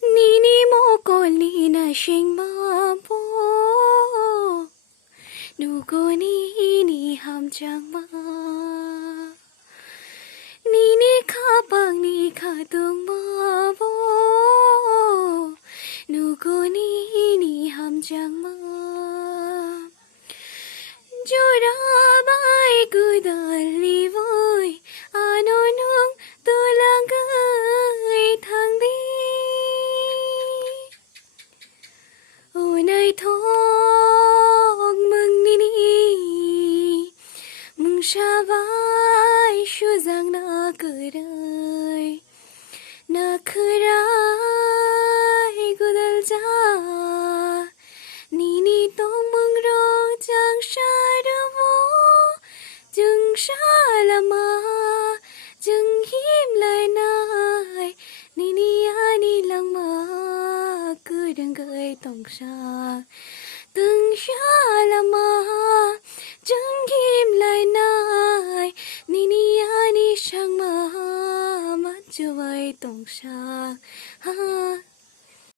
Nini mo ko lina shing ma po nu ko ni ham chang ma Nini kha pang ni kha tung ma po nu ko ni ham chang ma Jura bai ku dali voi ano nung tulang gai thang đi Nay thong mừng nini mừng sa vai shu giang na krai gudal ja nini tong mừng rong chang sha do vo jung sha lama jung him lai nai nini ani lang ma cứ đừng gợi tổng sa từng sha lama jung him lai nai nini ani sang ma mắt cho vay tổng sa ha